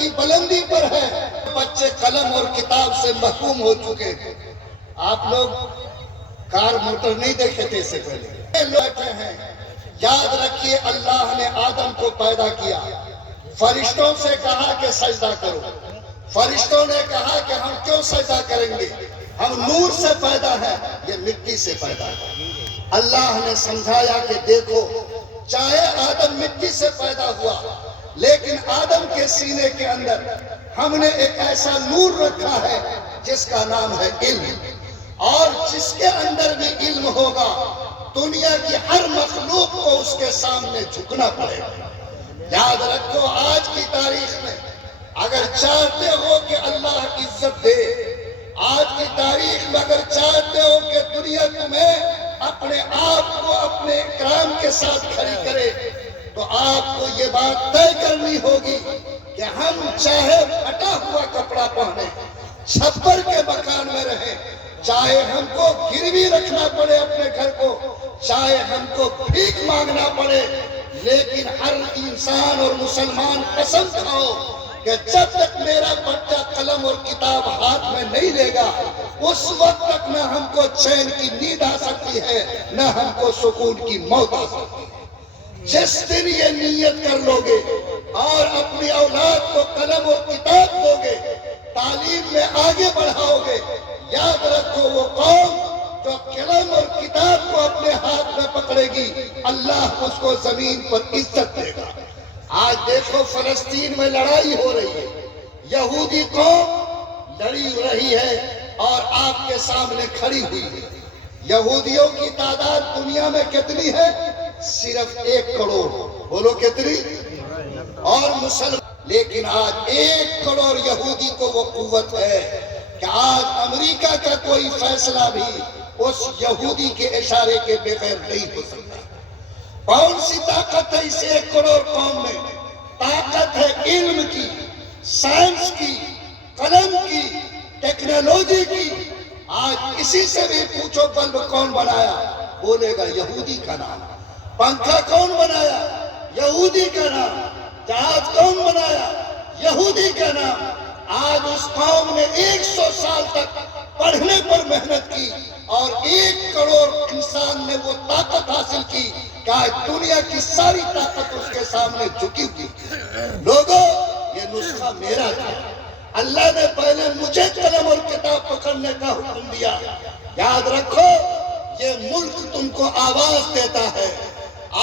کی بلندی پر ہے، بچے قلم اور کتاب سے محروم ہو چکے ہیں۔ آپ لوگ کار موٹر نہیں دیکھے تھے اس سے پہلے، بیٹھے ہیں۔ یاد رکھیے اللہ نے آدم کو پیدا کیا، فرشتوں سے کہا کہ سجدہ کرو، فرشتوں نے کہا کہ ہم کیوں سجدہ کریں گے، ہم نور سے پیدا ہیں، یہ مٹی سے پیدا ہے۔ اللہ نے سمجھایا کہ دیکھو چاہے آدم مٹی سے پیدا ہوا لیکن آدم کے سینے کے اندر ہم نے ایک ایسا نور رکھا ہے جس کا نام ہے علم، اور جس کے اندر بھی علم ہوگا دنیا کی ہر مخلوق کو اس کے سامنے جھکنا پڑے گا۔ یاد رکھو آج کی تاریخ میں اگر چاہتے ہو کہ اللہ عزت دے، آج کی تاریخ میں اگر چاہتے ہو کہ دنیا تمہیں اپنے آپ کو اپنے اکرام کے ساتھ کھڑی کرے، تو آپ کو یہ بات طے کرنی ہوگی کہ ہم چاہے پھٹا ہوا کپڑا پہنے، چھپر کے مکان میں رہیں، چاہے ہم کو گروی رکھنا پڑے اپنے گھر کو، چاہے ہم کو بھیک مانگنا پڑے، لیکن ہر انسان اور مسلمان قسم کھاؤ کہ جب تک میرا بچہ قلم اور کتاب ہاتھ میں نہیں لے گا اس وقت تک نہ ہم کو چین کی نیند آ سکتی ہے نہ ہم کو سکون کی موت آ سکتی ہے۔ جس دن یہ نیت کر لو گے اور اپنی اولاد کو قلم اور کتاب دو گے، تعلیم میں آگے بڑھاؤ گے، یاد رکھو وہ قوم جو قلم اور کتاب کو اپنے ہاتھ میں پکڑے گی اللہ اس کو زمین پر عزت دے گا۔ آج دیکھو فلسطین میں لڑائی ہو رہی ہے، یہودی قوم لڑی رہی ہے اور آپ کے سامنے کھڑی ہوئی ہے۔ یہودیوں کی تعداد دنیا میں کتنی ہے؟ صرف 1 کروڑ، بولو کتنی؟ اور مسلمان، لیکن آج 1 کروڑ یہودی کو وہ قوت ہے کہ آج امریکہ کا کوئی فیصلہ بھی اس یہودی کے اشارے کے بغیر نہیں ہو سکتا۔ کون سی طاقت ہے اس 1 کروڑ قوم میں؟ طاقت ہے علم کی، سائنس کی، قلم کی، ٹیکنالوجی کی۔ آج کسی سے بھی پوچھو بلب کون بنایا، بولے گا یہودی کا نام۔ پنکھا کون بنایا؟ یہودی کا نام۔ جہاز کون بنایا؟ یہودی کا نام۔ آج اس قوم نے 100 سال تک پڑھنے پر محنت کی اور 1 کروڑ انسان نے وہ طاقت حاصل کی کہ آج دنیا کی ساری طاقت اس کے سامنے جھکی ہوئی۔ لوگوں یہ نسخہ میرا تھا، اللہ نے پہلے مجھے قلم اور کتاب پکڑنے کا حکم دیا۔ یاد رکھو یہ ملک تم کو آواز دیتا ہے،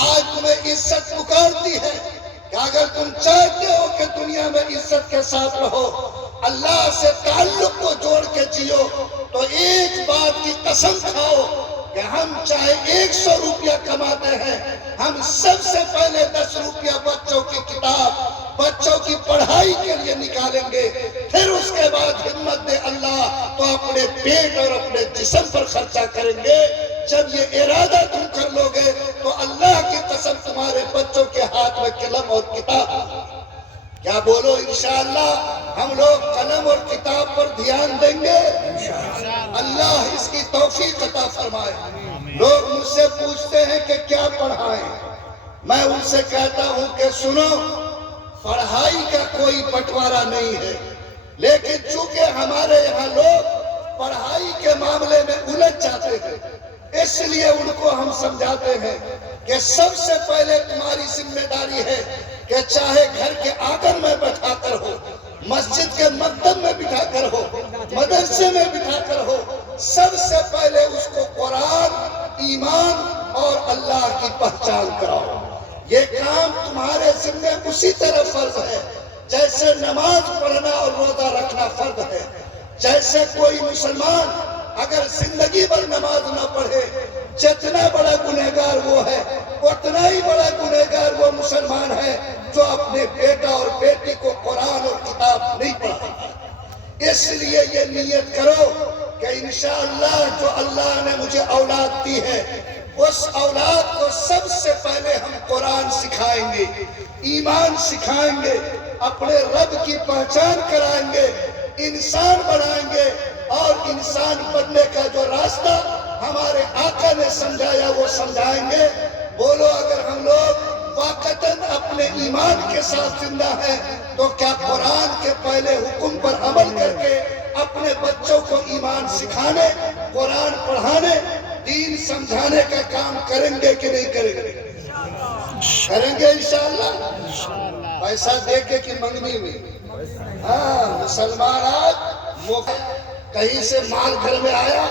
آج تمہیں عزت پکارتی ہے کہ اگر تم چاہتے ہو کہ دنیا میں عزت کے ساتھ رہو، اللہ سے تعلق کو جوڑ کے جیو، تو ایک بات کی قسم کھاؤ کہ ہم چاہے 100 روپیہ کماتے ہیں، ہم سب سے پہلے 10 روپیہ بچوں کی کتاب، بچوں کی پڑھائی کے لیے نکالیں گے، پھر اس کے بعد ہمت دے اللہ تو اپنے پیٹ اور اپنے جسم پر خرچہ کریں گے۔ جب یہ ارادہ تم کر لو گے تو اللہ کی قسم تمہارے بچوں کے ہاتھ میں قلم اور کتاب ہوگا۔ کیا بولو انشاءاللہ ہم لوگ قلم اور کتاب پر دھیان دیں گے؟ اللہ اس کی توفیق عطا فرمائے۔ لوگ مجھ سے پوچھتے ہیں کہ کیا پڑھائیں، میں ان سے کہتا ہوں کہ سنو، پڑھائی کا کوئی بٹوارا نہیں ہے، لیکن چونکہ ہمارے یہاں لوگ پڑھائی کے معاملے میں الجھ جاتے ہیں، اس لیے ان کو ہم سمجھاتے ہیں کہ سب سے پہلے تمہاری ذمہ داری ہے کہ چاہے گھر کے آنگن میں بٹھا کر ہو، مسجد کے مکتب میں بٹھا کر ہو، مدرسے میں بٹھا کر ہو، سب سے پہلے اس کو قرآن، ایمان اور اللہ کی پہچان کراؤ۔ یہ کام تمہارے ذمہ اسی طرح فرض ہے جیسے نماز پڑھنا اور روزہ رکھنا فرض ہے۔ جیسے کوئی مسلمان اگر زندگی بھر نماز نہ پڑھے، جتنا بڑا گنہگار وہ ہے اتنا ہی بڑا گنہگار وہ مسلمان ہے جو اپنے بیٹا اور بیٹی کو قرآن اور کتاب نہیں پڑھاتا۔ اس لیے یہ نیت کرو کہ انشاءاللہ جو اللہ نے مجھے اولاد دی ہے اس اولاد کو سب سے پہلے ہم قرآن سکھائیں گے، ایمان سکھائیں گے، اپنے رب کی پہچان کرائیں گے، انسان بنائیں گے، اور انسان بننے کا جو راستہ ہمارے آقا نے سمجھایا وہ سمجھائیں گے۔ بولو اگر ہم لوگ واقعتاً اپنے ایمان کے ساتھ زندہ ہیں تو کیا قرآن پڑھانے، قرآن پڑھانے، دین سمجھانے کا کام کریں گے کہ نہیں کریں گے؟ کریں گے انشاءاللہ۔ پیسہ دے کے کہ منگنی میں؟ ہاں، مسلمان آج وہ کہیں سے مال گھر میں آیا،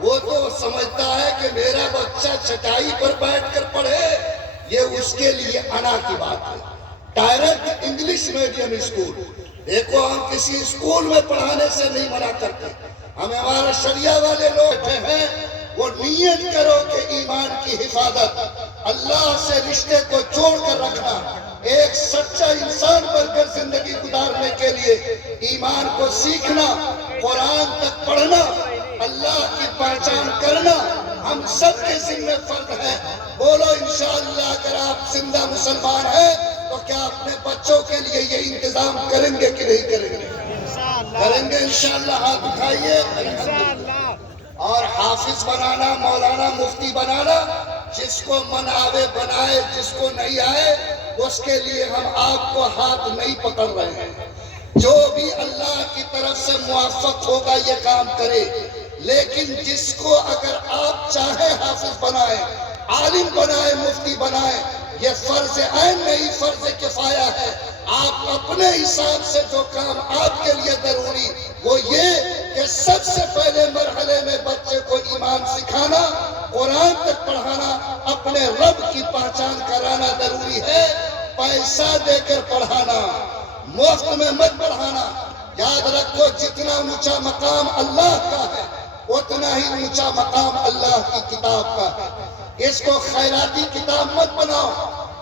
وہ تو سمجھتا ہے کہ میرا بچہ چٹائی پر بیٹھ کر پڑھے، یہ اس کے لیے انا کی بات ہے۔ ڈائریکٹ انگلش میڈیم اسکول، دیکھو ہم کسی اسکول میں پڑھانے سے نہیں منع کرتے، ہمیں ہمارا شریعہ والے لوگ ہیں، وہ نیت کرو کہ ایمان کی حفاظت، اللہ سے رشتے کو جوڑ کر رکھنا، ایک سچا انسان بن کر زندگی گزارنے کے لیے ایمان کو سیکھنا، قرآن تک پڑھنا، اللہ کی پہچان کرنا ہم سب کے ذمہ فرض ہے۔ بولو انشاءاللہ اگر آپ زندہ مسلمان ہیں تو کیا اپنے بچوں کے لیے یہ انتظام کریں گے کہ نہیں کریں گے؟ کریں گے انشاءاللہ، ہاتھ اٹھائیے۔ اور حافظ بنانا، مولانا مفتی بنانا، جس کو من آوے بنائے، جس کو نہیں آئے اس کے لیے ہم آپ کو ہاتھ نہیں پکڑ رہے ہیں۔ جو بھی اللہ کی طرف سے موفق ہوگا یہ کام کرے، لیکن جس کو اگر آپ چاہے حافظ بنائے، عالم بنائے، مفتی بنائے، یہ فرض عین نہیں، فرض کفایہ ہے۔ آپ اپنے حساب سے جو کام آپ کے لیے ضروری وہ یہ کہ سب سے پہلے مرحلے میں بچے کو ایمان سکھانا، قرآن تک پڑھانا، اپنے رب کی پہچان کرانا ضروری ہے۔ پیسہ دے کر پڑھانا، مفت میں مت پڑھانا۔ یاد رکھو جتنا اونچا مقام اللہ کا ہے اتنا ہی اونچا مقام اللہ کی کتاب کا ہے۔ اس کو خیراتی کتاب مت بناؤ،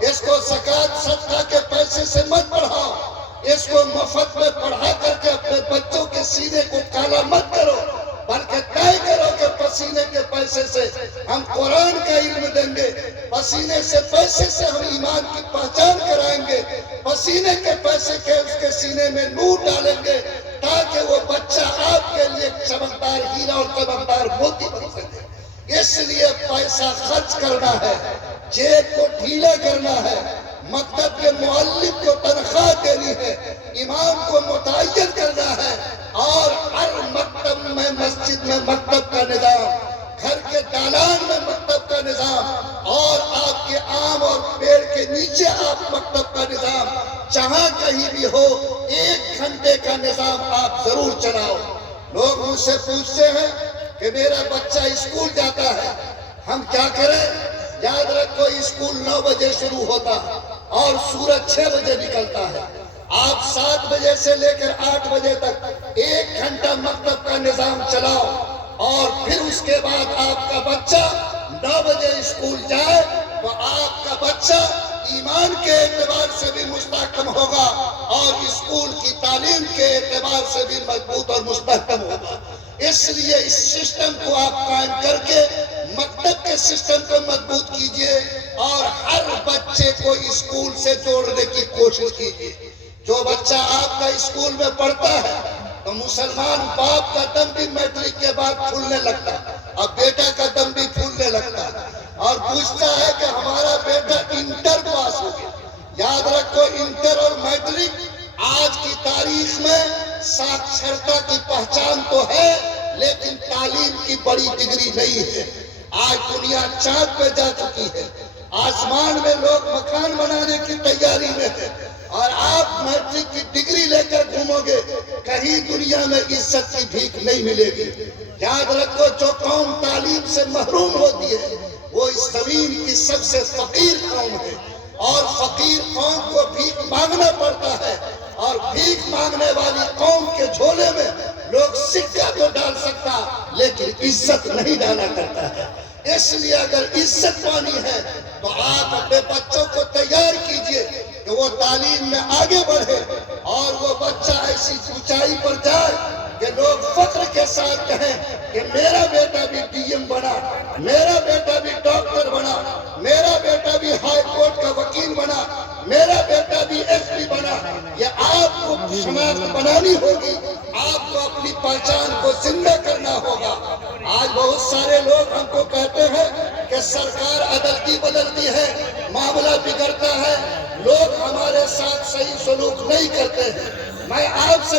اس کو زکوٰۃ صدقہ کے پیسے سے مت پڑھاؤ، اس کو مفت میں پڑھا کر کے اپنے بچوں کے سینے کو کالا مت کرو، بلکہ طے کرو کہ پسینے کے پیسے سے ہم قرآن کا علم دیں گے، پسینے سے پیسے سے ہم ایمان کی پہچان کرائیں گے، پسینے کے پیسے کے اس کے سینے میں نور ڈالیں گے تاکہ وہ بچہ آپ کے لیے چمکدار ہیرا اور چمکدار موتی بن سکے۔ اس لیے پیسہ خرچ کرنا ہے، جیب کو ڈھیلا کرنا ہے، مکتب کے معلم کو تنخواہ دینی ہے، امام کو متعین کرنا ہے، اور ہر مکتب میں، مسجد میں مکتب کا نظام، گھر کے دالان میں مکتب کا نظام، اور آپ کے آم اور پیڑ کے نیچے آپ مکتب کا نظام، جہاں کہیں بھی ہو 1 گھنٹے کا نظام آپ ضرور چلاؤ۔ لوگ مجھ سے پوچھتے ہیں کہ میرا بچہ اسکول جاتا ہے، ہم کیا کریں؟ یاد رکھو اسکول 9 بجے شروع ہوتا اور سورج 6 بجے نکلتا ہے۔ آپ 7 بجے سے لے کر 8 بجے تک 1 گھنٹہ مکتب کا نظام چلاؤ، اور پھر اس کے بعد آپ کا بچہ 9 بجے اسکول جائے تو آپ کا بچہ ایمان کے اعتبار سے بھی مستحکم ہوگا اور اسکول کی تعلیم کے اعتبار سے بھی مضبوط اور مستحکم ہوگا۔ اس لیے اس سسٹم کو آپ قائم کر کے مکتب کے سسٹم کو مضبوط کیجئے اور ہر بچے کو اسکول سے جوڑنے کی کوشش کیجئے۔ جو بچہ آپ کا اسکول میں پڑھتا ہے تو مسلمان باپ کا دم بھی میٹرک کے بعد پھولنے لگتا ہے، اب بیٹا کا دم بھی پھولنے لگتا ہے اور پوچھتا ہے کہ ہمارا بیٹا انٹر پاس ہو گیا۔ یاد رکھو انٹر اور میٹرک آج کی تاریخ میں ساکشرتا کی پہچان تو ہے لیکن تعلیم کی بڑی ڈگری نہیں ہے۔ آج دنیا چاند پہ جا چکی ہے، آسمان میں لوگ مکان بنانے کی تیاری میں ہے، اور آپ میٹرک کی ڈگری لے کر گھومو گے کہیں دنیا میں عزت کی بھیک نہیں ملے گی۔ یاد رکھو جو قوم تعلیم سے محروم ہوتی ہے وہ اس زمین کی سب سے فقیر قوم ہے، اور فقیر قوم کو بھیک مانگنا پڑتا ہے، اور بھیک مانگنے والی قوم کے جھولے میں لوگ سکہ تو ڈال سکتا لیکن عزت نہیں ڈالا کرتا ہے۔ اس لیے اگر عزت پانی ہے تو آپ اپنے بچوں کو تیار کیجئے کہ وہ تعلیم میں آگے بڑھے اور وہ بچہ ایسی اونچائی پر جائے کہ لوگ فخر کے ساتھ کہیں کہ میرا بیٹا بھی ڈی ایم بنا، میرا بیٹا بھی ڈاکٹر بنا، میرا بیٹا بھی ہائی کورٹ کا وکیل بنا، میرا بیٹا بھی ایس پی بنا۔ یہ آپ کو شناخت بنانی ہوگی، آپ کو اپنی پہچان کو زندہ کرنا ہوگا۔ آج بہت سارے لوگ ہم کو کہتے ہیں کہ سرکار عدالتی بدلتی ہے، معاملہ بگڑتا ہے، لوگ ہمارے ساتھ صحیح سلوک نہیں کرتے ہیں۔ میں آپ سے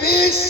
20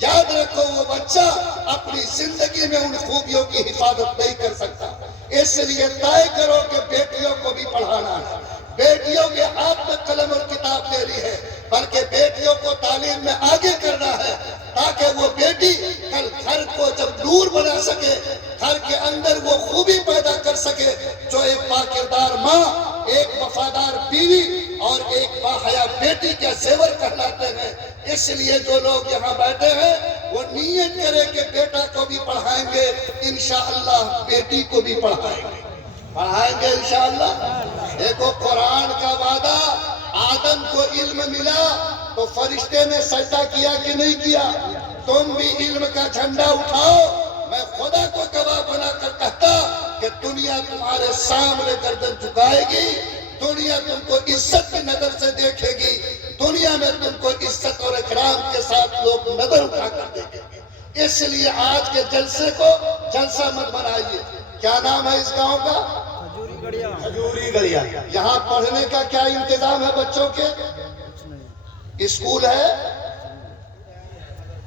یاد رکھو وہ بچہ اپنی زندگی میں ان خوبیوں کی حفاظت نہیں کر سکتا. اس لیے طے کرو کہ بیٹیوں کو بھی پڑھانا ہے. بیٹیوں کے ہاتھ میں قلم اور کتاب دینی ہے، بلکہ بیٹیوں کو تعلیم میں آگے کرنا ہے تاکہ وہ بیٹی کل گھر کو جب نور بنا سکے، گھر کے اندر وہ خوبی پیدا کر سکے جو ایک باکردار ماں، ایک وفادار بیوی اور ایک باحیا بیٹی کا زیور کہلاتے ہیں. اس لیے جو لوگ یہاں بیٹھے ہیں وہ نیت کرے کہ بیٹا کو بھی پڑھائیں گے، انشاءاللہ بیٹی کو بھی پڑھائیں گے انشاءاللہ. دیکھو قرآن کا وعدہ، آدم کو علم ملا تو فرشتے نے سجدہ کیا کہ نہیں کیا؟ تم بھی علم کا جھنڈا اٹھاؤ. میں خدا کو گواہ بنا کر کہتا کہ دنیا تمہارے سامنے گردن جھکائے گی، دنیا تم کو عزت کی نظر سے دیکھے گی، دنیا میں تم کو عزت اور اکرام کے ساتھ لوگ نظر اٹھا کر دیکھیں گے. اس لیے آج کے جلسے کو جلسہ مت بنائیے. کیا نام ہے اس گاؤں کا؟ کھجوری گڑیا. یہاں پڑھنے کا کیا انتظام ہے بچوں کے؟ اسکول ہے؟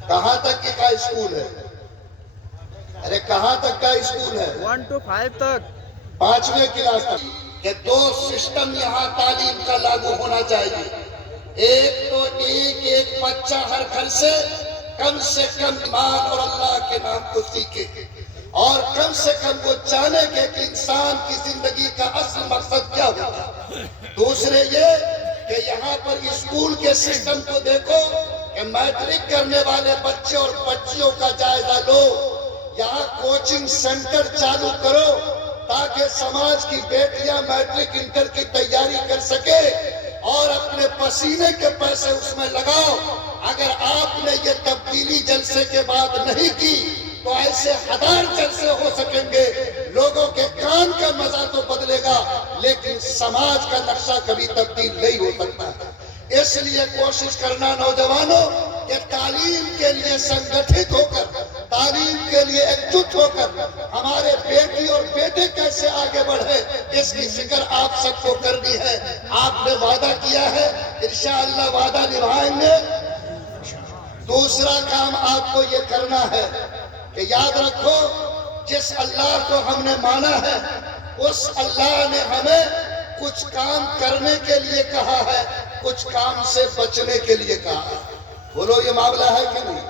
کہاں تک کا اسکول ہے؟ ارے کہاں تک کا اسکول ہے؟ 1 to 5 تک، 5ویں کلاس تک. کہ 2 سسٹم یہاں تعلیم کا لاگو ہونا چاہیے. ایک تو ایک بچہ ہر گھر سے کم ایمان اور اللہ کے نام کو سیکھے، اور کم سے کم وہ جانے کہ انسان کی زندگی کا اصل مقصد کیا ہوتا ہے. دوسرے یہ کہ یہاں پر اسکول کے سسٹم کو دیکھو کہ میٹرک کرنے والے بچے اور بچیوں کا جائزہ لو. یہاں کوچنگ سینٹر چالو کرو تاکہ سماج کی بیٹیاں میٹرک انٹر کی تیاری کر سکے اور اپنے پسینے کے پیسے اس میں لگاؤ. اگر آپ نے یہ تبدیلی جلسے کے بعد نہیں کی تو ایسے 1000 جلسے ہو سکیں گے. لوگوں کے کام کا مزہ تو بدلے گا لیکن سماج کا نقشہ کبھی تبدیل نہیں ہو سکتا. اس لیے کوشش کرنا نوجوانوں کہ تعلیم کے لیے سنگٹھت ہو کر، تعلیم کے لیے ایک جٹ ہو کر ہمارے بیٹی اور بیٹے کیسے آگے بڑھے اس کی فکر آپ سب کو کرنی ہے. آپ نے وعدہ کیا ہے، انشاءاللہ وعدہ نبھائیں گے. دوسرا کام آپ کو یہ کرنا ہے کہ یاد رکھو جس اللہ کو ہم نے مانا ہے اس اللہ نے ہمیں کچھ کام کرنے کے لیے کہا ہے، کچھ کام سے بچنے کے لیے کہا ہے. بولو یہ معاملہ ہے کہ نہیں؟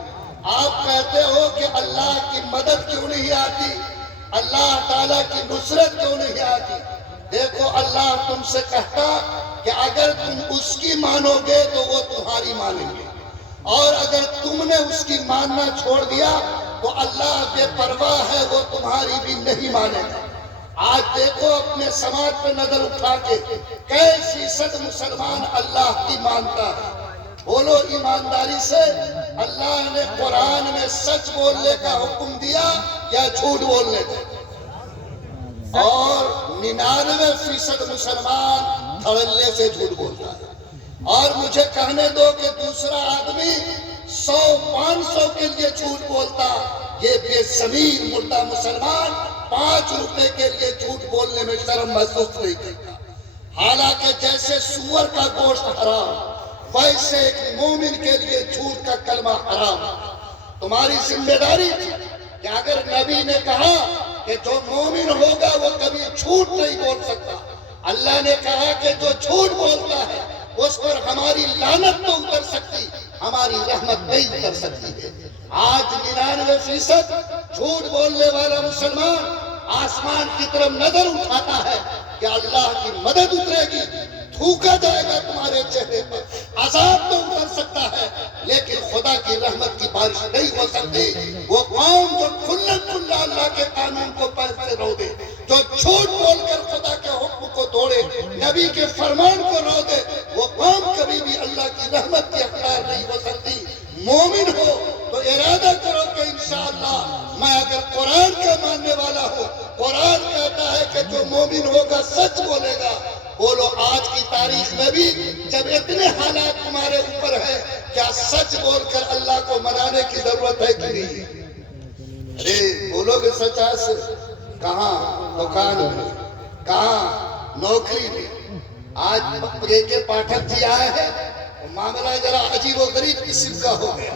آپ کہتے ہو کہ اللہ کی مدد کیوں نہیں آتی، اللہ تعالیٰ کی نصرت کیوں نہیں آتی. دیکھو اللہ تم سے کہتا کہ اگر تم اس کی مانو گے تو وہ تمہاری مانیں گے، اور اگر تم نے اس کی ماننا چھوڑ دیا تو اللہ بے پرواہ ہے، وہ تمہاری بھی نہیں مانے گا. آج دیکھو اپنے سماج پہ نظر اٹھا کے کئی فیصد مسلمان اللہ کی مانتا ہے. بولو ایمانداری سے، اللہ نے قرآن میں سچ بولنے کا حکم دیا یا جھوٹ بولنے کا؟ اور 99% مسلمان دھڑلے سے جھوٹ بولتا ہے. اور مجھے کہنے دو کہ دوسرا آدمی 100-500 کے لیے جھوٹ بولتا، یہ بے ضمیر مردہ مسلمان 5 روپے کے لیے جھوٹ بولنے میں شرم محسوس نہیں کرتا. حالانکہ جیسے سور کا گوشت حرام، ویسے ایک مومن کے لیے جھوٹ کا کلمہ حرام. تمہاری ذمہ داری تھی کہ اگر نبی نے کہا کہ جو مومن ہوگا وہ کبھی جھوٹ نہیں بول سکتا، اللہ نے کہا کہ جو جھوٹ بولتا ہے اس پر ہماری لعنت تو اتر سکتی، ہماری رحمت نہیں اتر سکتی ہے. آج 99% جھوٹ بولنے والا مسلمان آسمان کی طرف نظر اٹھاتا ہے کہ اللہ کی مدد اترے گی، تھوکا جائے گا تمہارے چہرے پر، عذاب تو اتر سکتا ہے لیکن خدا کی رحمت کی بارش نہیں ہو سکتی. وہ قوم جو کھلا اللہ کے قانون کو پیر سے رو دے، جو جھوٹ بول کر خدا کے حکم کو توڑے، نبی کے فرمان کو رو دے، وہ قوم کبھی بھی اللہ کی رحمت کی حقدار نہیں ہو سکتی. مومن ہو تو ارادہ کرو کہ انشاءاللہ میں اگر قرآن کا ماننے والا ہوں، قرآن کہتا ہے کہ جو مومن ہوگا سچ بولے گا. بولو آج کی تاریخ میں بھی جب اتنے حالات تمہارے اوپر ہیں، کیا سچ بول کر اللہ کو منانے کی ضرورت ہے کہ نہیں؟ ارے بولو گے سچا سے؟ کہاں دکان میں، کہاں نوکری میں. آج کے پاٹھک جی آئے ہیں، معاملہ ذرا عجیب و غریب قسم کا ہو گیا.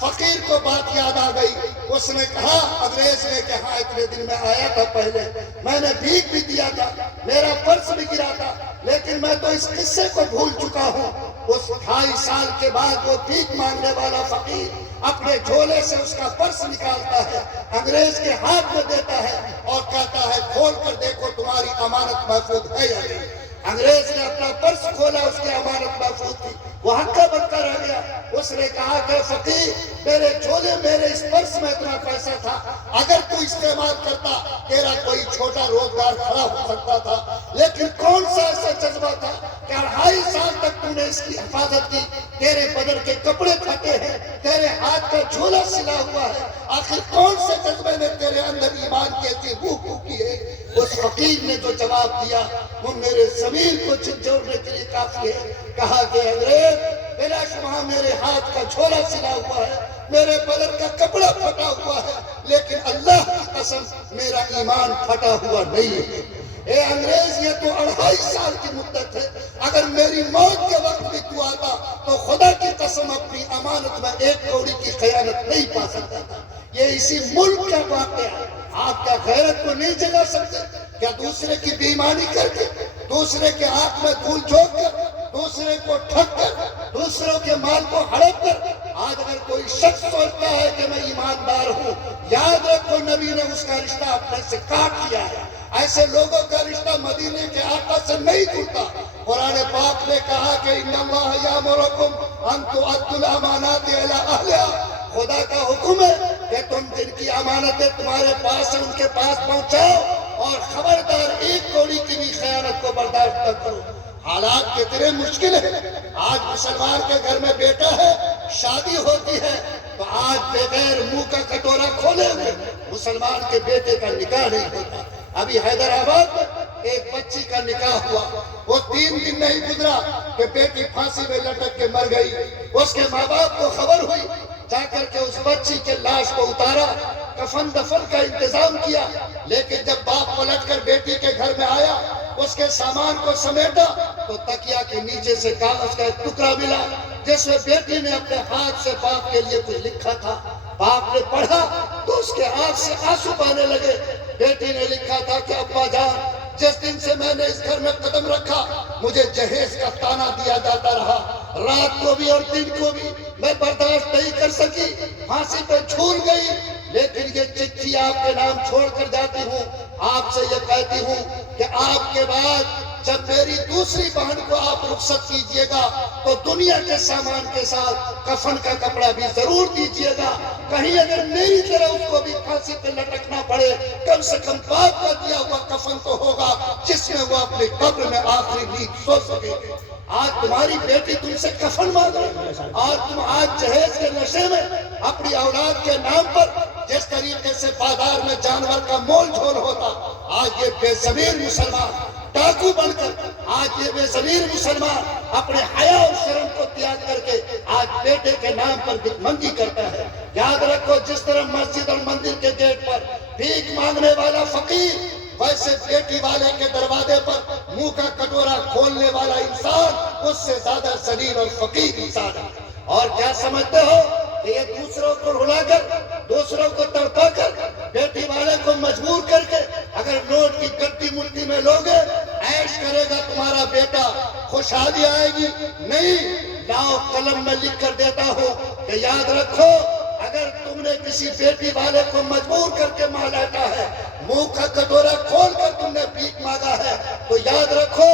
فقیر کو بات یاد آ گئی. اس نے کہا انگریز نے کہ ہاں اتنے دن میں آیا تھا پہلے, میں نے بھیک بھی دیا تھا, میرا پرس بھی گرا تھا, لیکن میں تو اس قصے کو بھول چکا ہوں. اس 2.5 سال کے بعد وہ بھیک مانگنے والا فقیر اپنے جھولے سے اس کا پرس نکالتا ہے, انگریز کے ہاتھ میں دیتا ہے اور کہتا ہے کھول کر دیکھو تمہاری امانت محفوظ ہے یا نہیں. انگریز نے اپنا پرس کھولا, اس کی امانت محفوظ تھی, وہ ہکا بکا رہ گیا. اس نے کہا کہ فقیر میرے جھولے میرے اس پرس میں اتنا پیسہ تھا, اگر تو استعمال کرتا تیرا کوئی چھوٹا روزگار کھڑا ہو سکتا تھا, لیکن کون سا ایسا جذبہ تھا کہ 2.5 سال تک تو نے اس کی حفاظت کی, تیرے بدن کے کپڑے پھٹے ہیں, تیرے ہاتھ کا جھولا سلا ہوا ہے, آخر کون سے جذبے نے تیرے اندر ایمان کی ایسی بو کی ہے. اس فقیر نے جو جواب دیا وہ میرے ضمیر کو جھنجھوڑنے کے لیے کافی ہے. کہا کہ انگریز بلا شبہ میرے ہاتھ کا جھولا سلا ہوا ہے, میرے بدن کا کپڑا پھٹا ہوا ہے, لیکن اللہ کی قسم میرا ایمان پھٹا ہوا نہیں ہے. اے انگریز یہ تو 2.5 سال کی مدت ہے, اگر میری موت کے وقت بھی تو آتا تو خدا کی قسم اپنی امانت میں 1 کوڑی کی خیانت نہیں پا سکتا تھا. یہ اسی ملک کا واقعہ ہے. آپ کیا غیرت کو نہیں جگا سکتے؟ کیا دوسرے کی بےایمانی کر کے, دوسرے کے آنکھ میں دھول جھونک کر, دوسرے کو ٹھگ کر, دوسروں کے مال کو ہڑپ کر, آج اگر کوئی شخص سوچتا ہے کہ میں ایماندار ہوں, یاد رکھو نبی نے اس کا رشتہ اپنے سے کاٹ لیا ہے. ایسے لوگوں کا رشتہ مدینے کے آقا سے نہیں جڑتا. قرآن پاک نے کہا کہ ان اللہ یامرکم ان تؤدوا الامانات الی اہلها, خدا کا حکم ہے کہ تم جن کی امانتیں تمہارے پاس ہیں ان کے پاس پہنچاؤ, اور خبردار 1 کوڑی کی بھی خیانت کو برداشت نہ کرو. حالات کتنے مشکل ہیں. آج مسلمان کے گھر میں بیٹا ہے, شادی ہوتی ہے تو آج بغیر منہ کا کٹورا کھولے ہوئے مسلمان کے بیٹے کا نکاح نہیں ہوتا. ابھی حیدرآباد میں ایک بچی کا نکاح ہوا, وہ 3 دن نہیں گزرا کہ بیٹی پھانسی میں لٹک کے مر گئی. اس کے ماں باپ کو خبر ہوئی, جا کر کے اس بچی کے لاش کو اتارا, کفن دفن کا انتظام کیا, لیکن جب باپ پلٹ کر بیٹی کے گھر میں آیا, اس کے سامان کو سمیٹا تو تکیا کے نیچے سے کاغذ کا ایک ٹکڑا ملا جس میں بیٹی نے اپنے ہاتھ سے باپ کے لیے کچھ لکھا تھا. باپ نے پڑھا تو اس کے آنکھ سے آنسو بہنے لگے. بیٹی نے لکھا تھا کہ ابا جان, جس دن سے میں نے اس گھر میں قدم رکھا مجھے جہیز کا تانا دیا جاتا رہا, رات کو بھی اور دن کو بھی میں برداشت نہیں کر سکی, پھانسی پہ جھول گئی, لیکن یہ چٹھی آپ کے نام چھوڑ کر جاتی ہوں. آپ سے یہ کہتی ہوں کہ آپ کے بعد جب میری دوسری بہن کو آپ رخصت کیجئے گا تو دنیا کے سامان کے ساتھ کفن کا کپڑا بھی ضرور دیجئے گا. کہیں اگر میری طرح اس کو بھی پھانسی پہ لٹکنا پڑے, کم سے کم باپ کا دیا ہوا کفن تو ہوگا جس میں وہ اپنے قبر میں آخری نیند سو سکے گی. آج تمہاری بیٹی تم سے کفن مانگ رہی ہے, اور تم آج جہیز کے نشے میں اپنی اولاد کے نام پر جس طریقے سے بازار میں جانور کا مول جھول ہوتا, آج یہ بے ضمیر مسلمان ڈاکو بن کر, آج یہ بے ضمیر مسلمان اپنے حیا اور شرم کو تیاگ کر کے آج بیٹے کے نام پر بھیک منگی کرتا ہے. یاد رکھو, جس طرح مسجد اور مندر کے گیٹ پر بھیک مانگنے والا فقیر, ویسے بیٹی والے کے دروازے پر منہ کا کٹورا کھولنے والا انسان اس سے زیادہ ذلیل اور فقیر انسان ہے. اور کیا سمجھتے ہو کہ یہ دوسروں کو رلا کر, دوسروں کو تڑپا کر, بیٹی والے کو مجبور کر کے اگر نوٹ کی گٹی مٹی میں لوگے عیش کرے گا تمہارا بیٹا, خوشحالی آئے گی؟ نہیں. لاؤ قلم میں لکھ کر دیتا ہوں کہ یاد رکھو, اگر تم نے کسی بیٹی والے کو مجبور کر کے مال آتا ہے, منہ کا کٹورا کھول کر تم نے بھیک مانگا ہے, تو یاد رکھو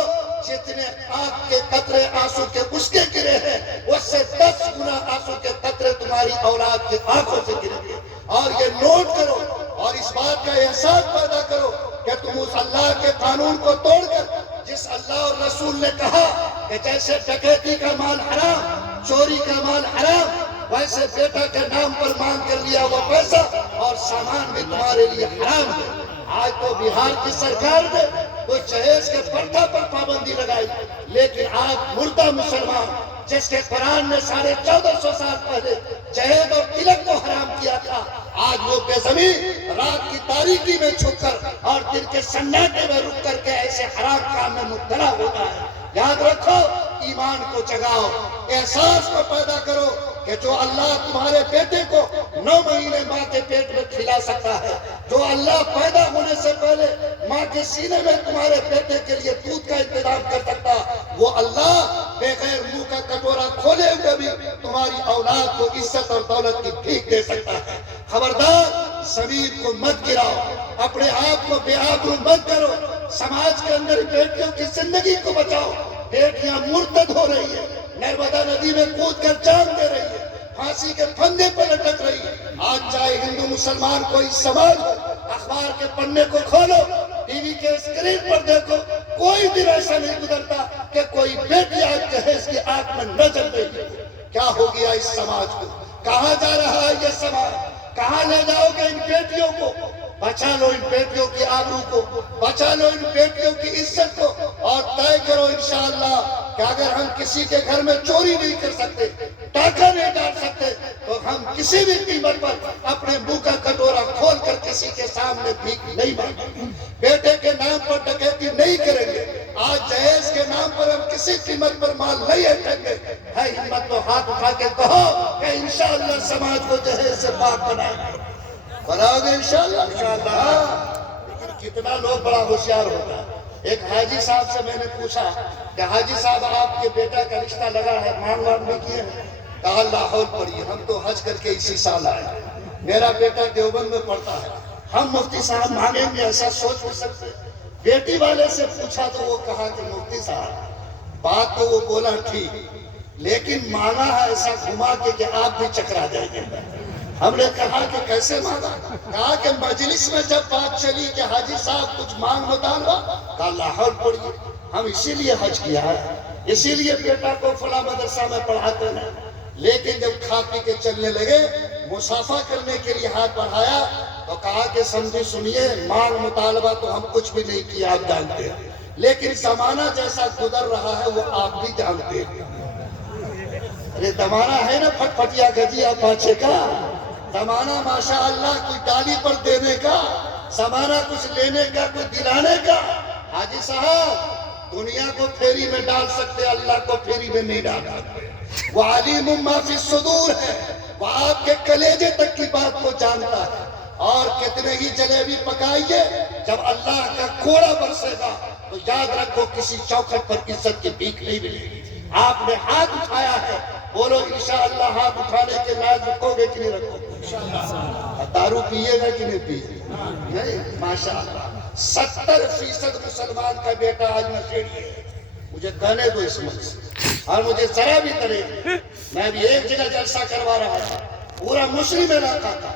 جتنے آنکھ کے قطرے آنسو کے اس کے گرے ہیں, اس سے 10 گنا آنسو کے قطرے تمہاری اولاد کے آنکھوں سے گریں گے. اور یہ نوٹ کرو اور اس بات کا احساس پیدا کرو کہ تم اس اللہ کے قانون کو توڑ کر, جس اللہ اور رسول نے کہا کہ جیسے ڈکیتی کا مال حرام, چوری کا مال حرام, ویسے بیٹا کے نام پر مانگ کر لیا ہوا پیسہ اور سامان بھی تمہارے لیے حرام ہے. آج تو بہار کی سرکار نے تو جہیز کے پرتھا پر پابندی لگائی, لیکن آج مردہ مسلمان جس کے قرآن نے 1450 سال پہلے جہیز اور تلک کو حرام کیا تھا, آج وہ بے زمین رات کی تاریکی میں چھپ کر اور دن کے سناٹے میں رک کر کے ایسے حرام کام میں مبتلا ہوتا ہے. یاد رکھو, ایمان کو جگاؤ, احساس کو پیدا کرو کہ جو اللہ تمہارے بیٹے کو 9 مہینے ماں کے پیٹ میں کھلا سکتا ہے، جو اللہ پیدا ہونے سے پہلے ماں کے سینے میں تمہارے بیٹے کے لیے دودھ کا انتظام کر سکتا، وہ اللہ بغیر منہ کا کٹورا کھولے ہوئے بھی تمہاری اولاد کو عزت اور دولت کی بھیک دے سکتا ہے۔ خبردار زمین کو مت گراؤ، اپنے آپ کو بے آبرو مت کرو، سماج کے اندر بیٹیوں کی زندگی کو بچاؤ۔ بیٹیاں مرتد ہو رہی ہیں، نرمدا ندی میں کود کر جان دے رہی ہے، پھانسی کے پھندے پر لٹک رہی ہے۔ آج چاہے ہندو مسلمان کوئی سماج ہو، اخبار کے پنے کو کھولو، ٹی وی کے اسکرین پر دیکھو، کوئی دن ایسا نہیں گزرتا کہ کوئی بیٹی آج جہیز کی آنکھ میں نہ جل رہی ہے۔ کیا ہو گیا اس سماج کو؟ کہاں جا رہا ہے یہ سماج؟ کہاں لے جاؤ گے ان بیٹیوں کو؟ بچا لو ان بیٹیوں کی آبرو کو، بچا لو ان بیٹیوں کی عزت کو، اور طے کرو انشاءاللہ کہ اگر ہم کسی کے گھر میں چوری نہیں کر سکتے، ڈاکہ نہیں ڈال سکتے، تو ہم کسی بھی قیمت پر اپنے منہ کا کٹورا کھول کر کسی کے سامنے بھیک نہیں مانگیں گے، بیٹے کے نام پر ڈکیتی نہیں کریں گے، آج جہیز کے نام پر ہم کسی قیمت پر مال نہیں ہٹیں گے۔ ہے ہمت تو ہاتھ اٹھا کے کہو کہ انشاءاللہ سماج کو جہیز سے پاک بنائیں گے، بناؤ گے انشاءاللہ۔ لیکن کتنا لوگ بڑا ہوشیار ہوتا ہے۔ ایک حاجی صاحب سے میں نے پوچھا کہ حاجی صاحب آپ کے بیٹا کا رشتہ لگا ہے، مانگ وانگ نہیں کیے ہیں؟ کہا لاہور پڑھیے، ہم تو حج کر کے اسی سال آئے، میرا بیٹا دیوبند میں پڑھتا ہے، ہم مفتی صاحب مانگیں گے ایسا سوچ نہیں سکتے؟ بیٹی والے سے پوچھا تو وہ کہا کہ مفتی صاحب بات تو وہ بولا ٹھیک، لیکن مانگا ہے ایسا گھما کے کہ آپ بھی چکرا جائیں گے۔ ہم نے کہا کہ کیسے مانگا؟ کہا کہ مجلس میں جب بات چلی کہ حاجی صاحب کچھ مانگ بتانا، کہا لاہور پڑھیے، ہم اسی لیے حج کیا ہے، اسی لیے بیٹا کو فلاں مدرسہ میں پڑھاتے ہیں۔ لیکن جب کھا پی کے چلنے لگے، مسافہ کرنے کے لیے ہاتھ بڑھایا تو کہا کہ سمجھی سنیے، مانگ مطالبہ تو ہم کچھ بھی نہیں کیا، آپ جانتے ہیں، لیکن زمانہ جیسا گزر رہا ہے وہ آپ بھی جانتے ہیں۔ ارے زمانہ ہے نا پھٹ پھٹیا گجیا پاچھے کا، زمانہ ماشاءاللہ کوئی ڈالی پر دینے کا، زمانہ کچھ لینے کا، کوئی دلانے کا۔ حاجی صاحب دنیا کو پھیری میں ڈال سکتے، اللہ کو پھیری میں نہیں ڈال سکتے۔ وہ علیم ما فی الصدور ہے، وہ آپ کے کلیجے تک کی بات کو جانتا ہے۔ اور کتنے ہی جلیبی پکائیے، جب اللہ کا کوڑا برسے گا تو یاد رکھو کسی چوکھٹ پر عزت کی بھیک نہیں ملے گی۔ آپ نے ہاتھ اٹھایا ہے، بولو انشاءاللہ ہاتھ اٹھانے کے لائق رکھو گے کہ نہیں رکھو گے؟ دارو پیے گا کہ نہیں پیے؟ نہیں، ماشاءاللہ 70% مسلمان کا بیٹا آج نشیڑی ہے۔ مجھے کہنے دو اس ملک سے، اور مجھے ذرا بھی کرے، میں بھی ایک جگہ جلسہ کروا رہا تھا، پورا مسلم علاقہ تھا،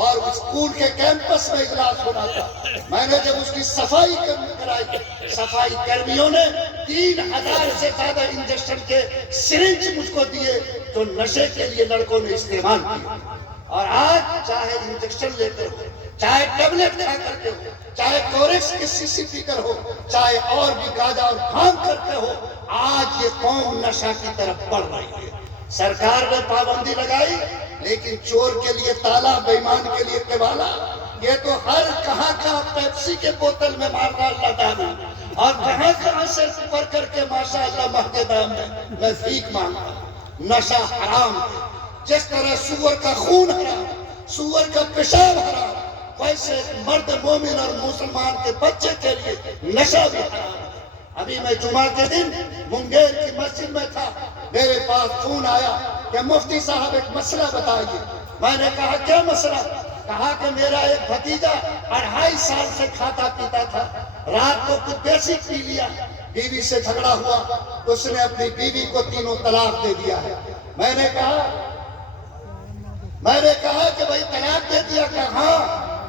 اور اسکول کے کیمپس میں اجلاس ہونا تھا۔ میں نے جب اس کی صفائی کرائی، صفائی کرمیوں نے 3000 سے زیادہ انجیکشن کے سرنج مجھ کو دیے جو نشے کے لیے لڑکوں نے استعمال کیے۔ اور آج چاہے انجیکشن لے کر ہو، چاہے ٹیبلٹ کھا کر کے ہو، چاہے کورکس کی سیسی پی کر ہو، چاہے اور بھی گاجا اور بھانگ کر کے ہو، آج یہ قوم نشہ کی طرف بڑھ رہی ہے۔ سرکار نے پابندی لگائی، لیکن چور کے لیے تالا، بے ایمان کے لیے کبالا۔ یہ تو ہر کہاں کا پیپسی کے بوتل میں مارنا اللہ تعالیٰ، اور کہاں کہاں سے پر کر کے ماشاءاللہ مسجد میں بھیک مانگا۔ نشہ حرام ہے، جس طرح سور کا خون حرام، سور کا پیشاب حرام، ویسے مرد مومن اور مسلمان کے بچے کے لیے نشہ بھی حرام ہے۔ ابھی میں جمعہ کے دن منگیر کی مسجد میں تھا، میرے پاس فون آیا کہ مفتی صاحب ایک مسئلہ بتائیے۔ میں نے کہا کیا مسئلہ؟ کہا کہ میرا ایک بھتیجا 2.5 سال سے کھاتا پیتا تھا، رات کو کچھ بیسک پی لیا، بیوی سے جھگڑا ہوا، اس نے اپنی بیوی کو 3 طلاق دے دیا ہے۔ میں نے کہا کہ بھائی طلاق دے دیا کہ ہاں۔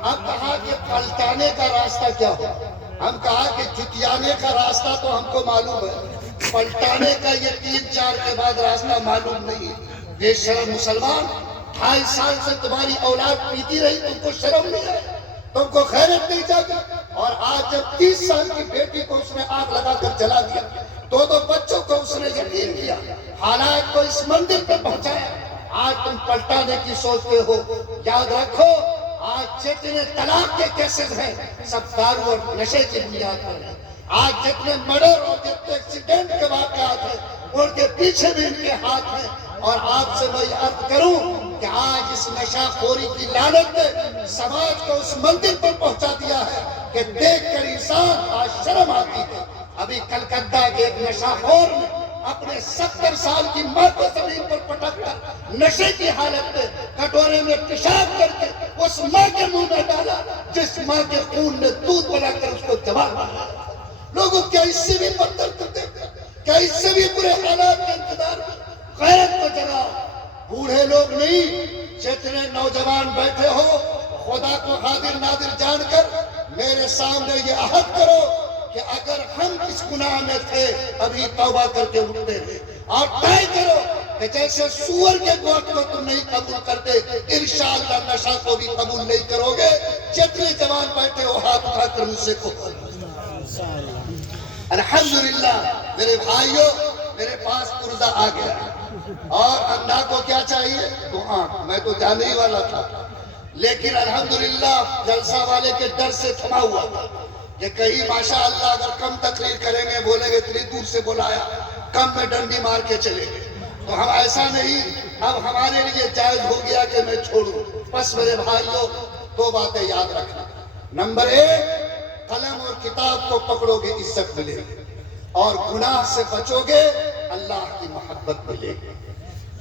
اب کہا کہ پلٹانے کا راستہ کیا ہو؟ ہم کہا کہ جتیانے کا راستہ تو ہم کو معلوم ہے، پلٹانے کا یہ 3-4 کے بعد راستہ معلوم نہیں۔ بے شرم مسلمان، 2.5 سال سے تمہاری اولاد پیتی رہی، تم کو شرم نہیں ہے؟ تم کو غیرت نہیں جاگی؟ اور آج جب 30 سال کی بیٹی کو اس نے آگ لگا کر جلا دیا، 2 بچوں کو اس نے یتیم کیا، حالات کو اس منزل پہ پہنچایا، آج تم پلٹانے کی سوچتے ہو۔ یاد رکھو آج جتنے طلاق کے کیسز ہیں سب دارو اور نشے کی بنیاد پر ہیں۔ آج جتنے مرڈر اور جتنے ایکسیڈنٹ کے واقعات ہیں ان کے پیچھے بھی ان کے ہاتھ ہیں۔ اور آپ سے میں عرض کروں کہ آج اس نشہ خوری کی لعنت نے سماج کو اس منزل پر پہنچا دیا ہے کہ دیکھ کر انسان آج شرم آتی ہے۔ ابھی کلکتہ کے ایک نشہ خور نے اپنے 70 سال کی ماں کو زمین پر پٹک کر نشے کی حالت میں کٹورے میں پیشاب کر کے اس ماں کے منہ میں ڈالا جس ماں کے خون نے دودھ بنا کر اس کو جوان بنایا۔ لوگوں کیا اس سے بھی بدتر کرتے ہیں؟ کیا اس سے بھی برے حالات کے انتظار میں؟ غیرت کو جگاؤ۔ بوڑھے لوگ نہیں، جتنے نوجوان بیٹھے ہو خدا کو حاضر ناظر جان کر میرے سامنے یہ عہد کرو کہ اگر ہم اس گناہ میں تھے ابھی توبہ کر کے اٹھتے ہیں، اور طے کرو کہ جیسے سور کے گوشت کو تم نہیں قبول کرتے انشاءاللہ نشہ کو بھی قبول نہیں کرو گے۔ جتنے جوان بیٹھے ہو ہاتھ اٹھا کر مجھ سے کہو الحمدللہ۔ میرے بھائیوں، میرے پاس پرزہ آ گیا اور اللہ کو کیا چاہیے؟ دعا۔ میں تو جانے ہی والا تھا لیکن الحمدللہ جلسہ والے کے ڈر سے تھما ہوا تھا کہ کہیں ماشاءاللہ اگر کم تقریر کریں گے بولیں گے اتنی دور سے بلایا، کم میں ڈنڈی مار کے چلے گئے، تو ہم ایسا نہیں، اب ہمارے لیے جائز ہو گیا کہ میں چھوڑوں۔ بس میرے بھائیوں دو باتیں یاد رکھنا۔ نمبر 1، قلم اور کتاب کو پکڑو گے عزت ملے گی، اور گناہ سے بچو گے اللہ کی محبت ملے گی۔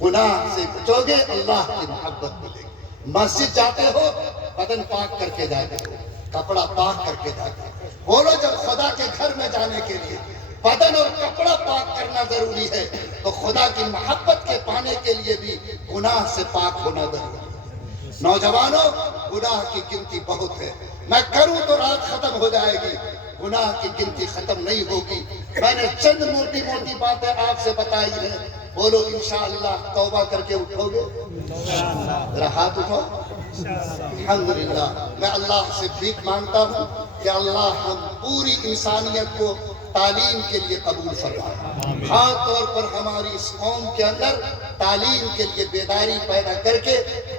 گناہ سے بچو گے اللہ کی محبت ملے گی۔ مسجد جاتے ہو بدن پاک کر کے جاتے ہو، کپڑا پاک کر کے جاتے ہو۔ بولو جب خدا کے گھر میں جانے کے لیے بدن اور کپڑا پاک کرنا ضروری ہے تو خدا کی محبت کے پانے کے لیے بھی گناہ سے پاک ہونا ضروری ہے۔ نوجوانوں، گناہ کی گنتی بہت ہے، میں کروں تو رات ختم ہو جائے گی، گناہ کی گنتی ختم نہیں ہوگی۔ میں نے چند موٹی موٹی باتیں آپ سے بتائی ہیں، بولو انشاءاللہ توبہ کر کے اٹھو گے؟ ذرا ہاتھ اٹھاؤ۔ الحمدللہ میں اللہ سے بھیک مانگتا ہوں کہ اللہ ہم پوری انسانیت کو تعلیم کے لیے قبول فرمائے، خاص طور پر ہماری اس قوم کے اندر تعلیم کے لیے بیداری پیدا کر کے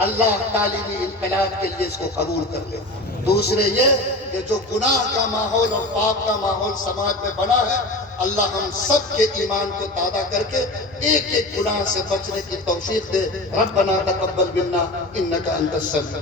اللہ تعلیمی انقلاب کے لیے اس کو قبول کر لے۔ دوسرے یہ کہ جو گناہ کا ماحول اور پاپ کا ماحول سماج میں بنا ہے، اللہ ہم سب کے ایمان کو تازہ کر کے ایک ایک گناہ سے بچنے کی توفیق دے۔ ربنا تقبل منا انک انت السمیع